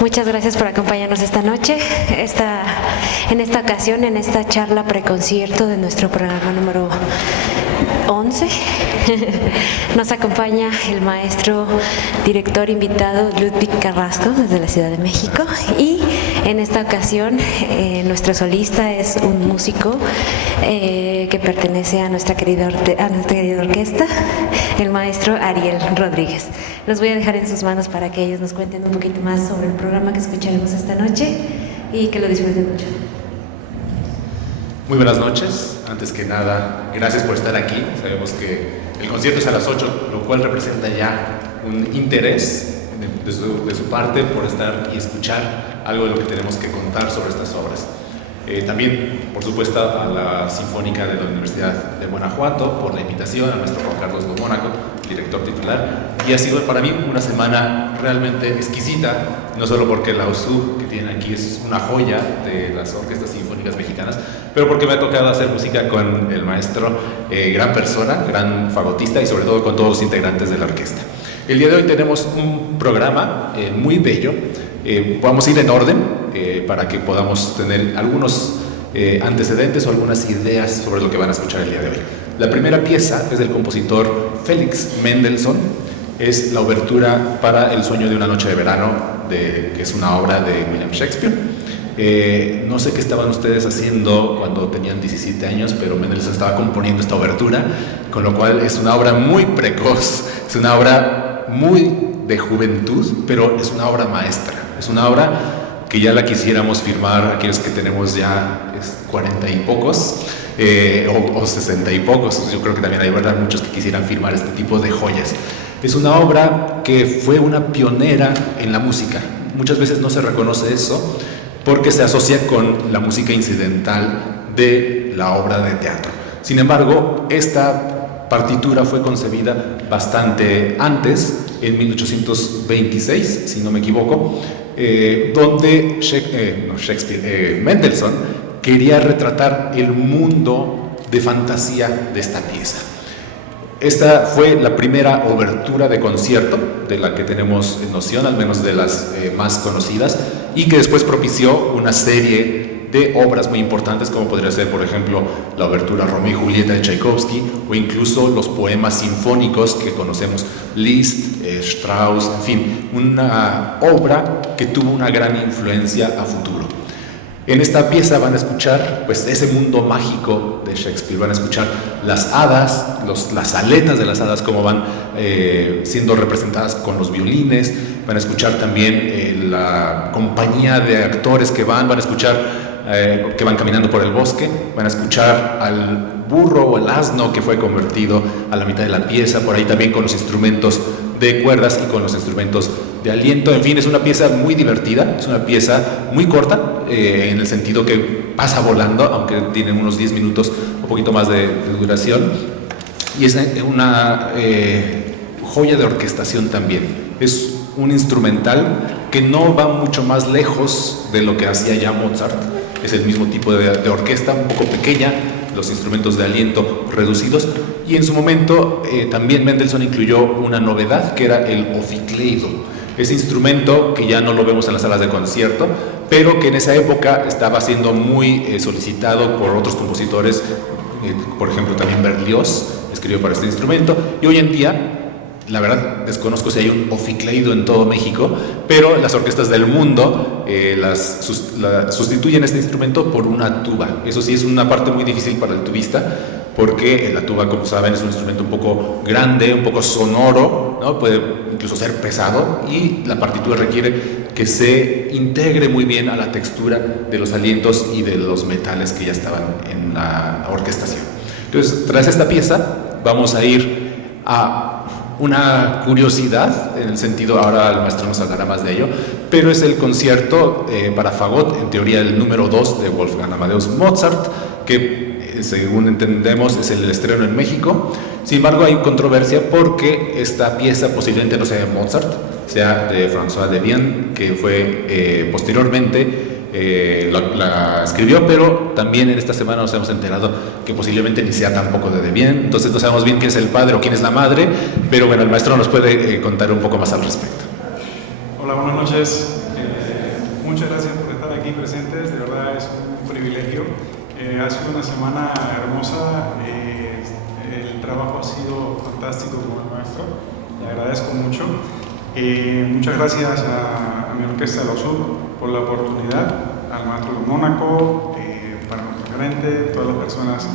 Muchas gracias por acompañarnos esta noche, en esta ocasión, en esta charla preconcierto de nuestro programa número 11. Nos acompaña el maestro director invitado Ludwig Carrasco desde la Ciudad de México, y en esta ocasión nuestro solista es un músico que pertenece a nuestra querida orquesta, el maestro Ariel Rodríguez. Los voy a dejar en sus manos para que ellos nos cuenten un poquito más sobre el programa que escucharemos esta noche y que lo disfruten mucho. Muy buenas noches. Antes que nada, gracias por estar aquí. Sabemos que el concierto es a las 8, lo cual representa ya un interés de su parte por estar y escuchar algo de lo que tenemos que contar sobre estas obras. También, por supuesto, a la Sinfónica de la Universidad de Guanajuato por la invitación, a nuestro Juan Carlos de Mónaco, director titular. Y ha sido para mí una semana realmente exquisita, no solo porque la USU que tienen aquí es una joya de las orquestas sinfónicas mexicanas, pero porque me ha tocado hacer música con el maestro, gran persona, gran fagotista, y sobre todo con todos los integrantes de la orquesta. El día de hoy tenemos un programa muy bello. Vamos a ir en orden para que podamos tener algunos antecedentes o algunas ideas sobre lo que van a escuchar el día de hoy. La primera pieza es del compositor Félix Mendelssohn. Es la obertura para El sueño de una noche de verano, que es una obra de William Shakespeare. No sé qué estaban ustedes haciendo cuando tenían 17 años, pero Mendelssohn estaba componiendo esta obertura, con lo cual es una obra muy precoz, es una obra muy de juventud, pero es una obra maestra. Es una obra que ya la quisiéramos firmar aquellos que tenemos ya 40 y pocos o 60 y pocos. Yo creo que también hay, ¿verdad?, muchos que quisieran firmar este tipo de joyas. Es una obra que fue una pionera en la música. Muchas veces no se reconoce eso porque se asocia con la música incidental de la obra de teatro. Sin embargo, esta partitura fue concebida bastante antes, en 1826, si no me equivoco, donde Mendelssohn quería retratar el mundo de fantasía de esta pieza. Esta fue la primera obertura de concierto de la que tenemos noción, al menos de las más conocidas, y que después propició una serie de obras muy importantes, como podría ser, por ejemplo, la obertura Romeo y Julieta de Tchaikovsky, o incluso los poemas sinfónicos que conocemos, Liszt, Strauss, en fin, una obra que tuvo una gran influencia a futuro. En esta pieza van a escuchar pues ese mundo mágico de Shakespeare, van a escuchar las hadas, las aletas de las hadas, como van siendo representadas con los violines, van a escuchar también la compañía de actores que van a escuchar que van caminando por el bosque, van a escuchar al burro o el asno que fue convertido a la mitad de la pieza, por ahí también con los instrumentos de cuerdas y con los instrumentos de aliento. En fin, es una pieza muy divertida, es una pieza muy corta, en el sentido que pasa volando, aunque tiene unos 10 minutos, un poquito más de duración, y es una joya de orquestación también. Es un instrumental que no va mucho más lejos de lo que hacía ya Mozart. Es el mismo tipo de orquesta, un poco pequeña, los instrumentos de aliento reducidos, y en su momento también Mendelssohn incluyó una novedad que era el oficleido, ese instrumento que ya no lo vemos en las salas de concierto, pero que en esa época estaba siendo muy solicitado por otros compositores, por ejemplo también Berlioz escribió para este instrumento, y hoy en día, la verdad, desconozco si hay un oficleido en todo México, pero las orquestas del mundo sustituyen este instrumento por una tuba. Eso sí, es una parte muy difícil para el tubista, porque la tuba, como saben, es un instrumento un poco grande, un poco sonoro, ¿no? Puede incluso ser pesado, y la partitura requiere que se integre muy bien a la textura de los alientos y de los metales que ya estaban en la orquestación. Entonces, tras esta pieza, vamos a ir a una curiosidad, en el sentido, ahora el maestro nos hablará más de ello, pero es el concierto para fagot, en teoría el número 2 de Wolfgang Amadeus Mozart, que según entendemos es el estreno en México. Sin embargo, hay controversia porque esta pieza posiblemente no sea de Mozart, sea de François Debian, que fue posteriormente la escribió, pero también en esta semana nos hemos enterado que posiblemente ni sea tampoco de Debian. Entonces no sabemos bien quién es el padre o quién es la madre, pero bueno, el maestro nos puede contar un poco más al respecto. Hola, buenas noches. muchas gracias por estar aquí presentes, de verdad es un privilegio. Ha sido una semana hermosa, el trabajo ha sido fantástico con el maestro, le agradezco mucho. Muchas gracias a mi orquesta de los Sur por la oportunidad, al maestro de Mónaco, para nuestro gerente, todas las personas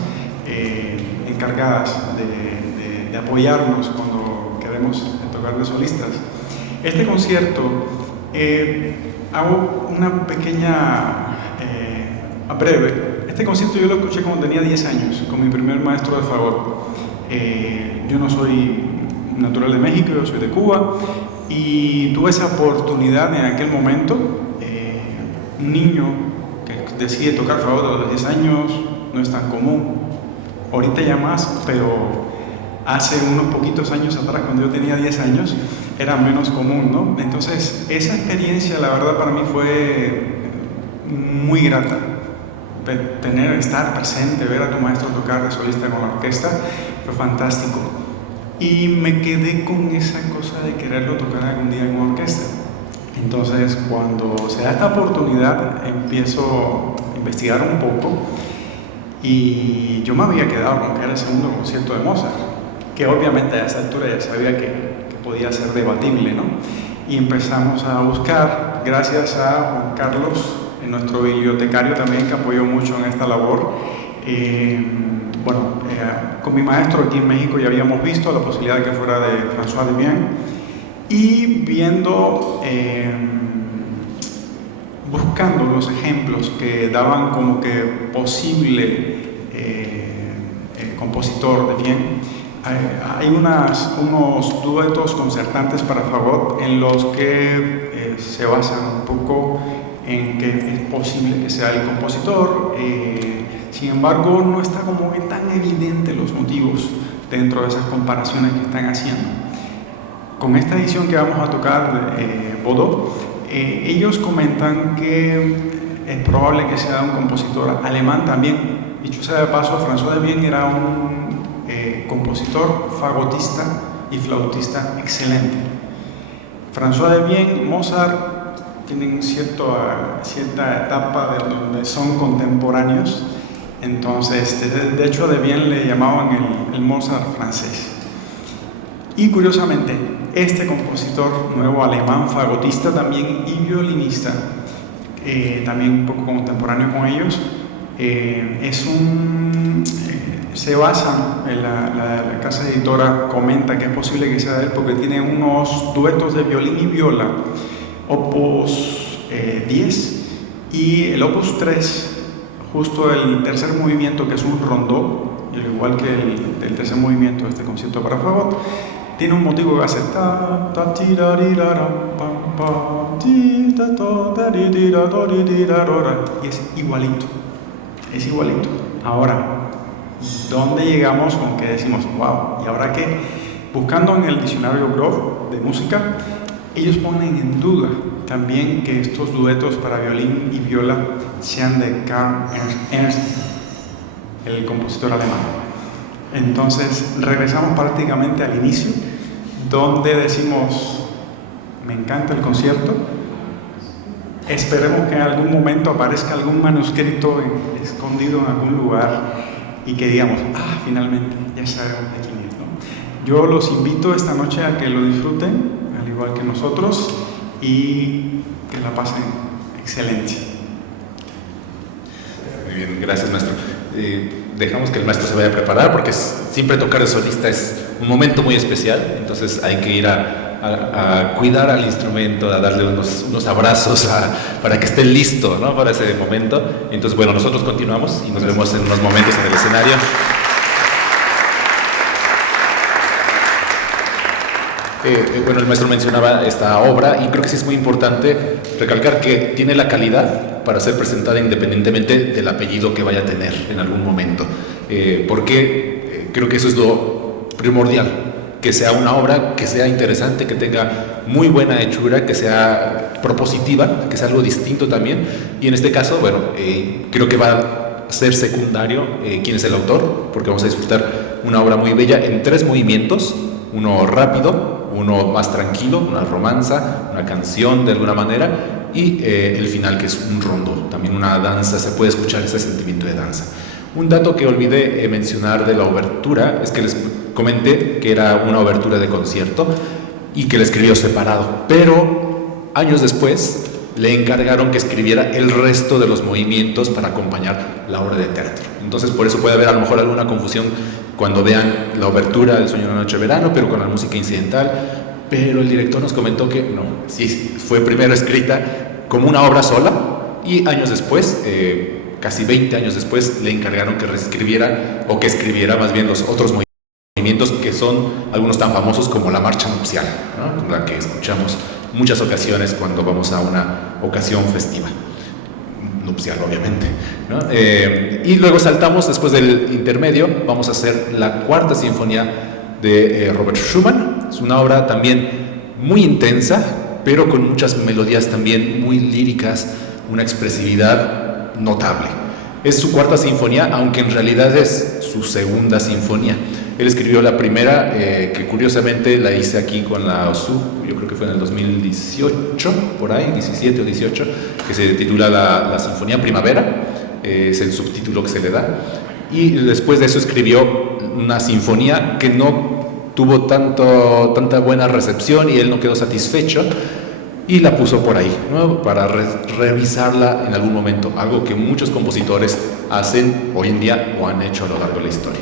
encargadas de apoyarnos cuando queremos tocar de solistas. Este concierto, hago una pequeña breve. Este concierto yo lo escuché cuando tenía 10 años, con mi primer maestro de fagot. Yo no soy natural de México, yo soy de Cuba, y tuve esa oportunidad en aquel momento. Un niño que decide tocar fagot a los 10 años no es tan común. Ahorita ya más, pero hace unos poquitos años atrás, cuando yo tenía 10 años, era menos común, ¿no? Entonces, esa experiencia, la verdad, para mí fue muy grata. Estar presente, ver a tu maestro tocar de solista con la orquesta, fue fantástico. Y me quedé con esa cosa de quererlo tocar algún día en una orquesta. Entonces, cuando se da esta oportunidad, empiezo a investigar un poco y yo me había quedado con que era el segundo concierto de Mozart, que obviamente a esa altura ya sabía que podía ser debatible, ¿no? Y empezamos a buscar, gracias a Juan Carlos, nuestro bibliotecario también, que apoyó mucho en esta labor. Con mi maestro aquí en México ya habíamos visto la posibilidad de que fuera de François Demian, y viendo, buscando los ejemplos que daban como que posible compositor de Demian. Hay unos duetos concertantes para fagot en los que se basan un poco en que es posible que sea el compositor. Sin embargo, no está como que tan evidente los motivos dentro de esas comparaciones que están haciendo. Con esta edición que vamos a tocar, Bodó, ellos comentan que es probable que sea un compositor alemán también. Dicho sea de paso, François Demian era un compositor, fagotista y flautista excelente. François Demian, Mozart tienen cierta etapa de donde son contemporáneos. Entonces, de hecho, a Demian le llamaban el Mozart francés. Y curiosamente, este compositor nuevo alemán, fagotista también y violinista, también un poco contemporáneo con ellos, se basan en la casa editora, comenta que es posible que sea de él porque tiene unos duetos de violín y viola, opus 10, y el opus 3, justo el tercer movimiento, que es un rondó, y al igual que el tercer movimiento de este concierto para fagot, tiene un motivo que hace ta ta ti ra ri ra ra pam pam ti ta ta ta ri ri ra do ri ri ra ro ra, y es igualito. Ahora, ¿dónde llegamos con que decimos, wow, y ahora qué? Buscando en el diccionario Grove de música, ellos ponen en duda también que estos duetos para violín y viola sean de Karl Ernst, el compositor alemán. Entonces, regresamos prácticamente al inicio, donde decimos, me encanta el concierto, esperemos que en algún momento aparezca algún manuscrito escondido en algún lugar y que digamos, finalmente ya sabemos de quién es, ¿no? Yo los invito esta noche a que lo disfruten, al igual que nosotros, y que la pasen excelente. Muy bien, gracias, maestro. Dejamos que el maestro se vaya a preparar porque siempre tocar de solista es un momento muy especial, entonces hay que ir a cuidar al instrumento, a darle unos abrazos para que esté listo, ¿no?, para ese momento. Entonces, bueno, nosotros continuamos y nos vemos en unos momentos en el escenario. Bueno, el maestro mencionaba esta obra y creo que sí es muy importante recalcar que tiene la calidad para ser presentada independientemente del apellido que vaya a tener en algún momento, porque creo que eso es lo primordial, que sea una obra que sea interesante, que tenga muy buena hechura, que sea propositiva, que sea algo distinto también, y en este caso, bueno, creo que va a ser secundario quién es el autor, porque vamos a disfrutar una obra muy bella en 3 movimientos, uno rápido, uno más tranquilo, una romanza, una canción de alguna manera, y el final, que es un rondo, también una danza, se puede escuchar ese sentimiento de danza. Un dato que olvidé mencionar de la obertura es que les comenté que era una obertura de concierto y que la escribió separado, pero años después le encargaron que escribiera el resto de los movimientos para acompañar la obra de teatro. Entonces por eso puede haber a lo mejor alguna confusión cuando vean la obertura del Sueño de una noche de verano, pero con la música incidental. Pero el director nos comentó que no, sí, fue primero escrita como una obra sola y años después, casi 20 años después, le encargaron que reescribiera, o que escribiera más bien los otros movimientos, que son algunos tan famosos como la marcha nupcial, ¿no? La que escuchamos muchas ocasiones cuando vamos a una ocasión festiva, nupcial obviamente, ¿no? Y luego saltamos, después del intermedio, vamos a hacer la cuarta sinfonía de Robert Schumann. Es una obra también muy intensa, pero con muchas melodías también muy líricas, una expresividad notable. Es su cuarta sinfonía, aunque en realidad es su segunda sinfonía. Él escribió la primera, que curiosamente la hice aquí con la OSU, yo creo que fue en el 2018, por ahí, 17 o 18, que se titula la Sinfonía Primavera, es el subtítulo que se le da. Y después de eso escribió una sinfonía que no tuvo tanta buena recepción y él no quedó satisfecho y la puso por ahí, ¿no? Para revisarla en algún momento, algo que muchos compositores hacen hoy en día o han hecho a lo largo de la historia.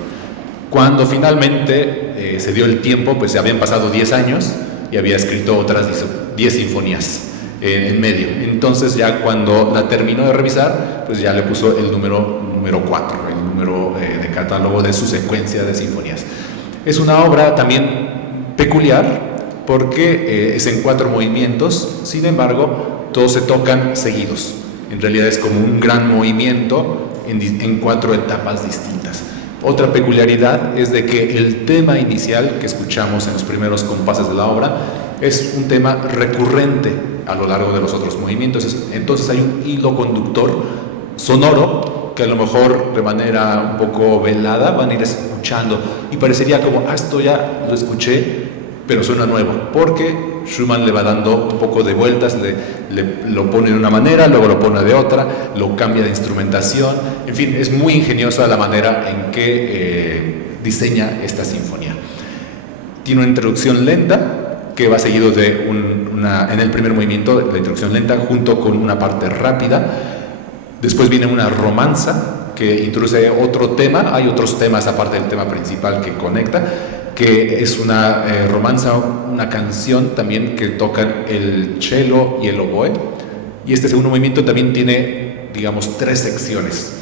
Cuando finalmente se dio el tiempo, pues se habían pasado 10 años y había escrito otras 10 sinfonías en medio. Entonces ya cuando la terminó de revisar, pues ya le puso el número 4, el número de catálogo de su secuencia de sinfonías. Es una obra también peculiar porque es en 4 movimientos, sin embargo, todos se tocan seguidos. En realidad es como un gran movimiento en 4 etapas distintas. Otra peculiaridad es de que el tema inicial que escuchamos en los primeros compases de la obra es un tema recurrente a lo largo de los otros movimientos. Entonces hay un hilo conductor sonoro que a lo mejor de manera un poco velada van a ir escuchando y parecería como, esto ya lo escuché, pero suena nuevo, porque Schumann le va dando un poco de vueltas, lo pone de una manera, luego lo pone de otra, lo cambia de instrumentación, en fin, es muy ingeniosa la manera en que diseña esta sinfonía. Tiene una introducción lenta, que va seguido de en el primer movimiento, la introducción lenta, junto con una parte rápida. Después viene una romanza, que introduce otro tema, hay otros temas aparte del tema principal que conecta, que es una romanza, una canción también que tocan el cello y el oboe. Y este segundo movimiento también tiene, digamos, 3 secciones.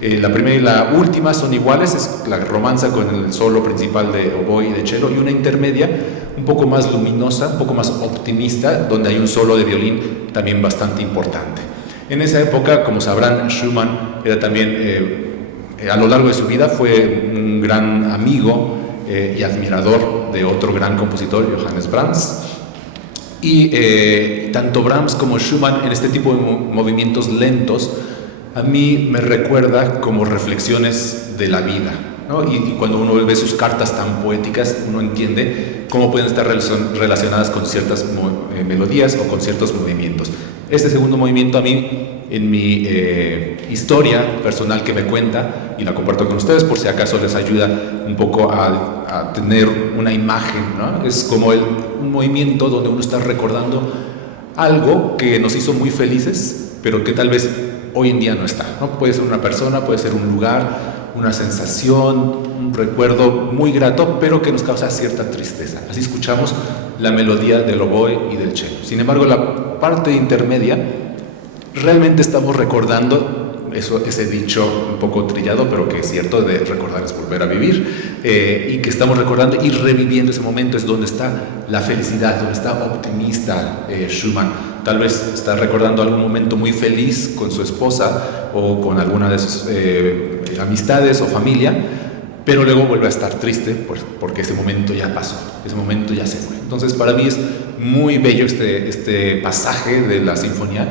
La primera y la última son iguales, es la romanza con el solo principal de oboe y de cello, y una intermedia un poco más luminosa, un poco más optimista, donde hay un solo de violín también bastante importante. En esa época, como sabrán, Schumann era también, a lo largo de su vida, fue un gran amigo y admirador de otro gran compositor, Johannes Brahms. Y tanto Brahms como Schumann, en este tipo de movimientos lentos, a mí me recuerda como reflexiones de la vida, ¿no? Y cuando uno ve sus cartas tan poéticas, uno entiende cómo pueden estar relacionadas con ciertas melodías o con ciertos movimientos. Este segundo movimiento a mí, en mi historia personal que me cuenta, y la comparto con ustedes por si acaso les ayuda un poco a tener una imagen, ¿no? Es como un movimiento donde uno está recordando algo que nos hizo muy felices, pero que tal vez hoy en día no está, ¿no? Puede ser una persona, puede ser un lugar, una sensación, un recuerdo muy grato, pero que nos causa cierta tristeza. Así escuchamos la melodía del oboe y del cello. Sin embargo, la parte intermedia, realmente estamos recordando ese dicho un poco trillado, pero que es cierto, de recordar es volver a vivir, y que estamos recordando y reviviendo ese momento. Es donde está la felicidad, donde está optimista Schumann. Tal vez está recordando algún momento muy feliz con su esposa o con alguna de sus amistades o familia, pero luego vuelve a estar triste porque ese momento ya pasó, ese momento ya se fue. Entonces para mí es muy bello este pasaje de la sinfonía,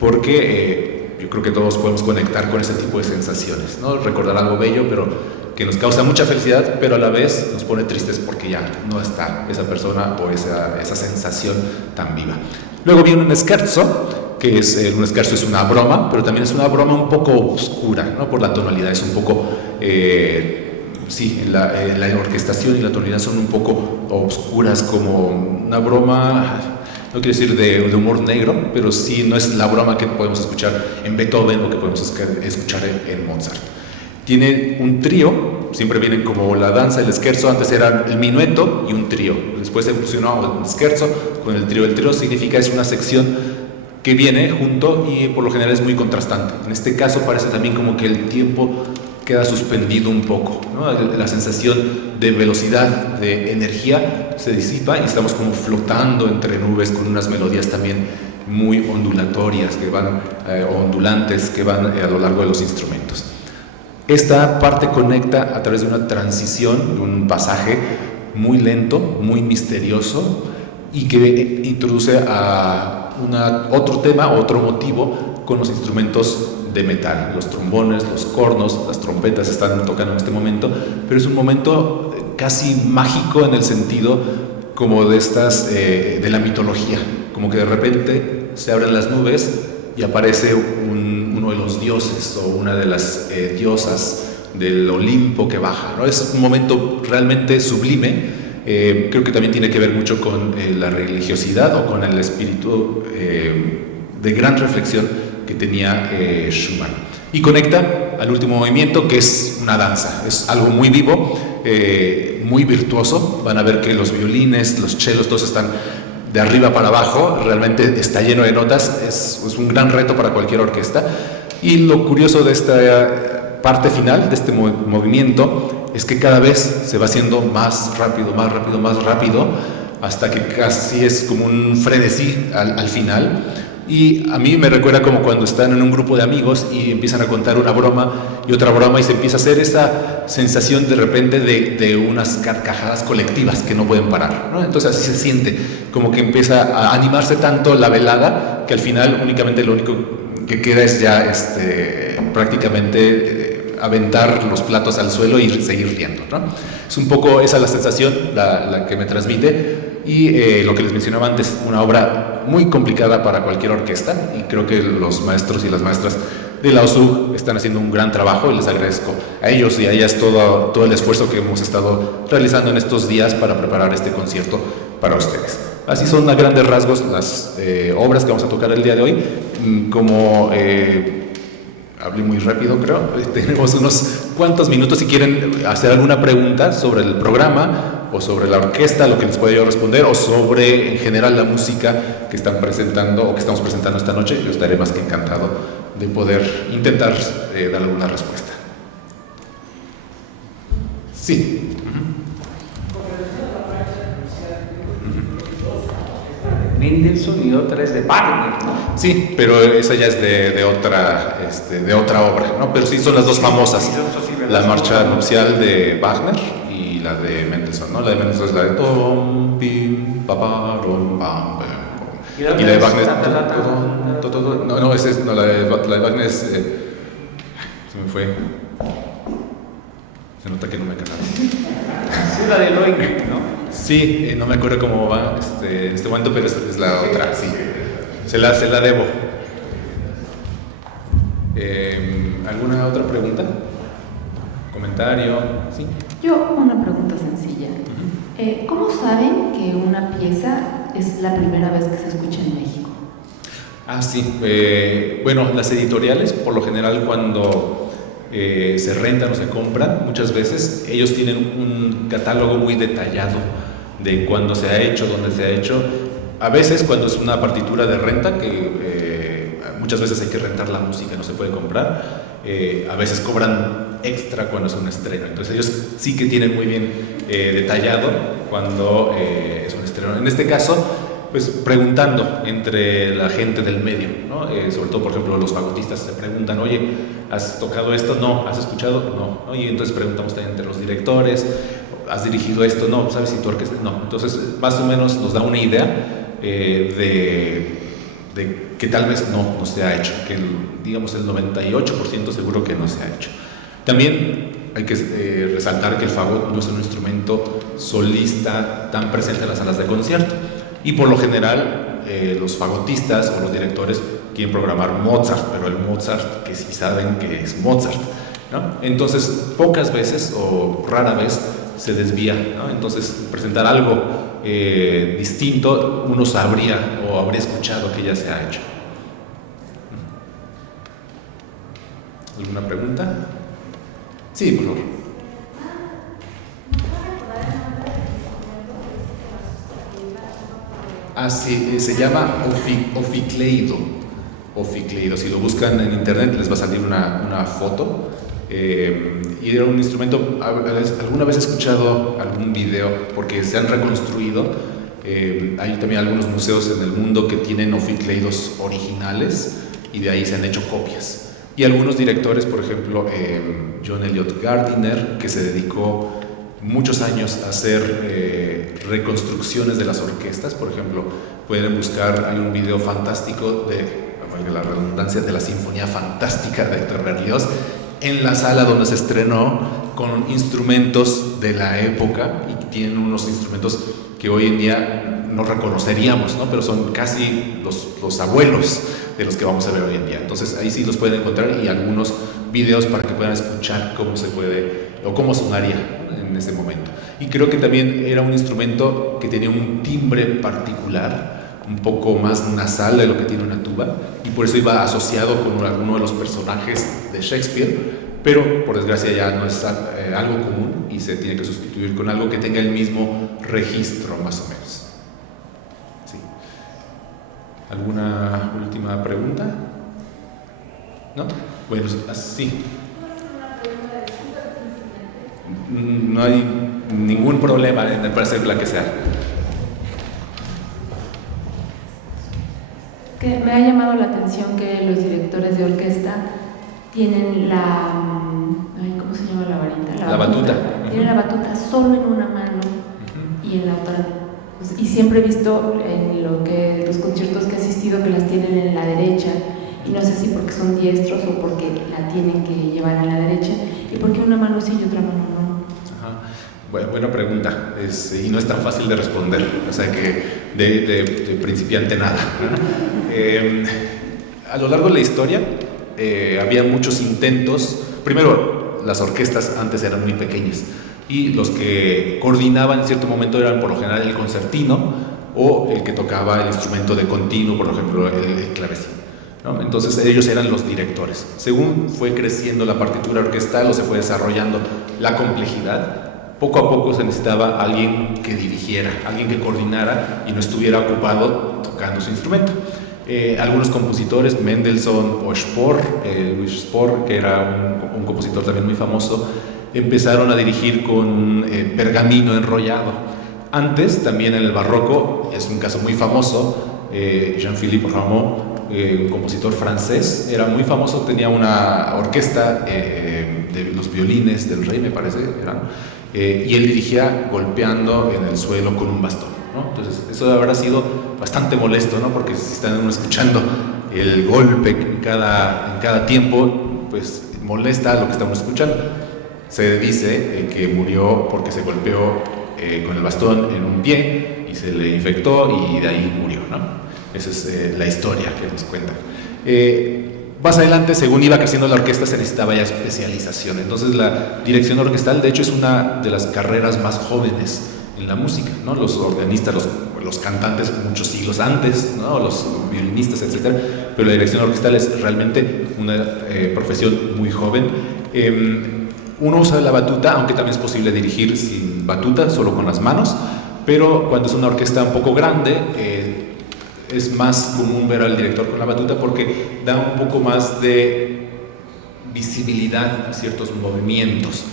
porque yo creo que todos podemos conectar con ese tipo de sensaciones, ¿no? Recordar algo bello, pero que nos causa mucha felicidad, pero a la vez nos pone tristes porque ya no está esa persona o esa sensación tan viva. Luego viene un scherzo, que es un scherzo, es una broma, pero también es una broma un poco oscura, ¿no? Por la tonalidad, es un poco, la orquestación y la tonalidad son un poco oscuras, como una broma, no quiero decir de humor negro, pero sí no es la broma que podemos escuchar en Beethoven o que podemos escuchar en Mozart. Tiene un trío, siempre vienen como la danza, el scherzo, antes era el minueto y un trío, después se fusionó el scherzo con el trío. El trío significa es una sección que viene junto y por lo general es muy contrastante. En este caso parece también como que el tiempo queda suspendido un poco, ¿no? La sensación de velocidad, de energía se disipa y estamos como flotando entre nubes con unas melodías también muy ondulatorias, que van, ondulantes, que van a lo largo de los instrumentos. Esta parte conecta a través de una transición, de un pasaje muy lento, muy misterioso y que introduce a otro tema, otro motivo con los instrumentos de metal. Los trombones, los cornos, las trompetas están tocando en este momento, pero es un momento casi mágico en el sentido como de estas, de la mitología, como que de repente se abren las nubes y aparece uno de los dioses o una de las diosas del Olimpo que baja, ¿no? Es un momento realmente sublime. Creo que también tiene que ver mucho con la religiosidad o con el espíritu de gran reflexión que tenía Schumann. Y conecta al último movimiento, que es una danza, es algo muy vivo, muy virtuoso. Van a ver que los violines, los chelos, todos están de arriba para abajo, realmente está lleno de notas, es un gran reto para cualquier orquesta. Y lo curioso de esta parte final, de este movimiento, es que cada vez se va haciendo más rápido, más rápido, más rápido, hasta que casi es como un frenesí al final. Y a mí me recuerda como cuando están en un grupo de amigos y empiezan a contar una broma y otra broma y se empieza a hacer esa sensación de repente de unas carcajadas colectivas que no pueden parar, ¿no? Entonces así se siente, como que empieza a animarse tanto la velada que al final únicamente lo único que queda es ya prácticamente aventar los platos al suelo y seguir riendo, ¿no? Es un poco esa la sensación la que me transmite. Y lo que les mencionaba antes, una obra muy complicada para cualquier orquesta, y creo que los maestros y las maestras de la OSUG están haciendo un gran trabajo y les agradezco a ellos y a ellas todo el esfuerzo que hemos estado realizando en estos días para preparar este concierto para ustedes. Así son a grandes rasgos las obras que vamos a tocar el día de hoy. Como hablé muy rápido, creo, tenemos unos cuantos minutos si quieren hacer alguna pregunta sobre el programa o sobre la orquesta, lo que les pueda yo responder, o sobre en general la música que están presentando o que estamos presentando esta noche. Yo estaré más que encantado de poder intentar dar alguna respuesta. Sí. Mendelssohn y otra es de Wagner, ¿no? Sí, pero esa ya es de otra obra, ¿no? Pero sí son las dos famosas, la marcha nupcial de Wagner y la de Mendelssohn, ¿no? La de Mendelssohn es la de tom, pim, paparom, pam, pam. Y la de Wagner la de Wagner es se me fue, se nota que no me cantaron. Es la de Loic, ¿no? Sí, no me acuerdo cómo va en este momento, pero esta es la otra, sí. Se la debo. ¿Alguna otra pregunta? ¿Comentario? ¿Sí? Yo una pregunta sencilla. ¿Cómo saben que una pieza es la primera vez que se escucha en México? Ah, sí. Bueno, las editoriales, por lo general, cuando se rentan o se compran, muchas veces ellos tienen un catálogo muy detallado de cuándo se ha hecho, dónde se ha hecho. A veces cuando es una partitura de renta, que muchas veces hay que rentar la música, no se puede comprar, a veces cobran extra cuando es un estreno. Entonces ellos sí que tienen muy bien detallado cuando es un estreno. En este caso, pues preguntando entre la gente del medio, ¿no? Sobre todo, por ejemplo, los fagotistas se preguntan, oye, ¿has tocado esto? No. ¿Has escuchado? No. Y entonces preguntamos también entre los directores, ¿has dirigido esto? No. ¿Sabes si tu orquesta? No. Entonces, más o menos nos da una idea de que tal vez no se ha hecho, que digamos el 98% seguro que no se ha hecho. También hay que resaltar que el fagot no es un instrumento solista tan presente en las salas de concierto. Y por lo general, los fagotistas o los directores quieren programar Mozart, pero el Mozart que sí saben que es Mozart, ¿no? Entonces, pocas veces o rara vez se desvía, ¿no? Entonces, presentar algo distinto, uno sabría o habría escuchado que ya se ha hecho. ¿Alguna pregunta? Sí, por favor. Ah, sí, se llama oficleido. Oficleido. Si lo buscan en internet les va a salir una foto. Y era un instrumento, alguna vez he escuchado algún video, porque se han reconstruido. Hay también algunos museos en el mundo que tienen oficleidos originales y de ahí se han hecho copias. Y algunos directores, por ejemplo, John Eliot Gardiner, que se dedicó muchos años a hacer reconstrucciones de las orquestas. Por ejemplo, pueden buscar, hay un video fantástico valga la redundancia, de la Sinfonía Fantástica de Héctor Berlioz, en la sala donde se estrenó, con instrumentos de la época, y tienen unos instrumentos que hoy en día no reconoceríamos, ¿no? Pero son casi los abuelos de los que vamos a ver hoy en día. Entonces ahí sí los pueden encontrar, y algunos videos para que puedan escuchar cómo se puede o cómo sonaría en ese momento. Y creo que también era un instrumento que tenía un timbre particular, un poco más nasal de lo que tiene una tuba, y por eso iba asociado con alguno de los personajes de Shakespeare, pero por desgracia ya no es algo común y se tiene que sustituir con algo que tenga el mismo registro, más o menos. ¿Sí? ¿Alguna última pregunta? ¿No? Bueno, sí. No hay ningún problema para hacer la que sea. Que me ha llamado la atención que los directores de orquesta tienen ¿cómo se llama la varita? La batuta. Tienen la batuta solo en una mano y en la otra. Pues, y siempre he visto en los conciertos que he asistido que las tienen en la derecha, y no sé si porque son diestros o porque la tienen que llevar a la derecha, y porque una mano sí y otra mano no. Bueno, buena pregunta, y no es tan fácil de responder, o sea que de principiante nada. A lo largo de la historia había muchos intentos. Primero, las orquestas antes eran muy pequeñas, y los que coordinaban en cierto momento eran por lo general el concertino o el que tocaba el instrumento de continuo, por ejemplo el clavecín, ¿no? Entonces ellos eran los directores. Según fue creciendo la partitura orquestal o se fue desarrollando la complejidad, poco a poco se necesitaba alguien que dirigiera, alguien que coordinara y no estuviera ocupado tocando su instrumento. Algunos compositores, Mendelssohn o Spohr, Luis Spohr, que era un compositor también muy famoso, empezaron a dirigir con pergamino enrollado. Antes, también en el barroco, es un caso muy famoso, Jean-Philippe Rameau, un compositor francés, era muy famoso, tenía una orquesta de los violines del rey, me parece, y él dirigía golpeando en el suelo con un bastón, ¿no? Entonces eso habrá sido bastante molesto, ¿no? Porque si están uno escuchando el golpe en cada tiempo, pues molesta lo que estamos escuchando. Se dice que murió porque se golpeó con el bastón en un pie y se le infectó y de ahí murió, ¿no? Esa es la historia que nos cuentan. Más adelante, según iba creciendo la orquesta, se necesitaba ya especialización. Entonces la dirección orquestal, de hecho, es una de las carreras más jóvenes en la música, ¿no? Los organistas, los cantantes muchos siglos antes, ¿no? Los violinistas, etcétera. Pero la dirección orquestal es realmente una profesión muy joven. Uno usa la batuta, aunque también es posible dirigir sin batuta, solo con las manos, pero cuando es una orquesta un poco grande, es más común ver al director con la batuta porque da un poco más de visibilidad a ciertos movimientos.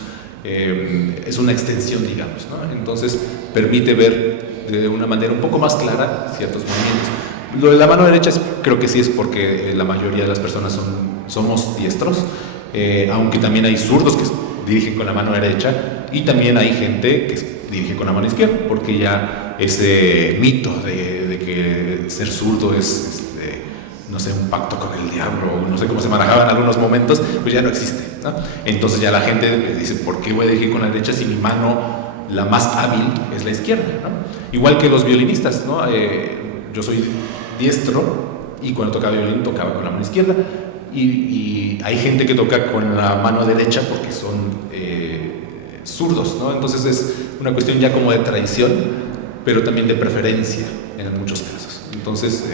Es una extensión, digamos, ¿no? Entonces permite ver de una manera un poco más clara ciertos movimientos. Lo de la mano derecha creo que sí es porque la mayoría de las personas somos diestros, aunque también hay zurdos que dirigen con la mano derecha, y también hay gente que dirige con la mano izquierda, porque ya ese mito de que ser zurdo es, no sé, un pacto con el diablo, no sé cómo se manejaba en algunos momentos, pues ya no existe, ¿no? Entonces ya la gente dice, ¿por qué voy a dirigir con la derecha si mi mano, la más hábil, es la izquierda, ¿no? Igual que los violinistas, ¿no? Yo soy diestro, y cuando tocaba violín tocaba con la mano izquierda, y hay gente que toca con la mano derecha porque son zurdos, ¿no? Entonces es una cuestión ya como de tradición, pero también de preferencia en muchos casos. Entonces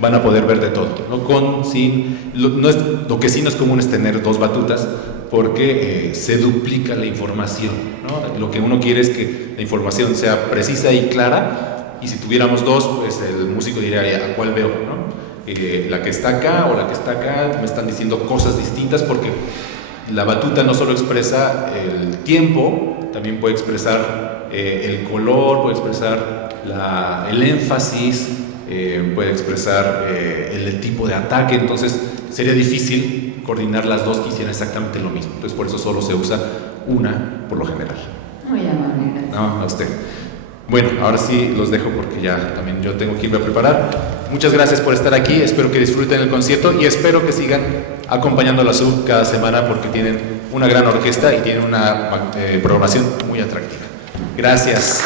van a poder ver de todo, ¿no? Con, sin, lo que sí no es común es tener dos batutas, porque se duplica la información, ¿no? Lo que uno quiere es que la información sea precisa y clara, y si tuviéramos dos, pues el músico diría, ¿a cuál veo, no? La que está acá o la que está acá me están diciendo cosas distintas, porque la batuta no solo expresa el tiempo, también puede expresar el color, puede expresar el énfasis, puede expresar el tipo de ataque. Entonces sería difícil coordinar las dos que hicieran exactamente lo mismo. Entonces por eso solo se usa una por lo general. Muy amable, gracias. No, a usted. Bueno, ahora sí los dejo porque ya también yo tengo que irme a preparar. Muchas gracias por estar aquí, espero que disfruten el concierto y espero que sigan acompañando a la SUB cada semana, porque tienen una gran orquesta y tienen una programación muy atractiva. Gracias.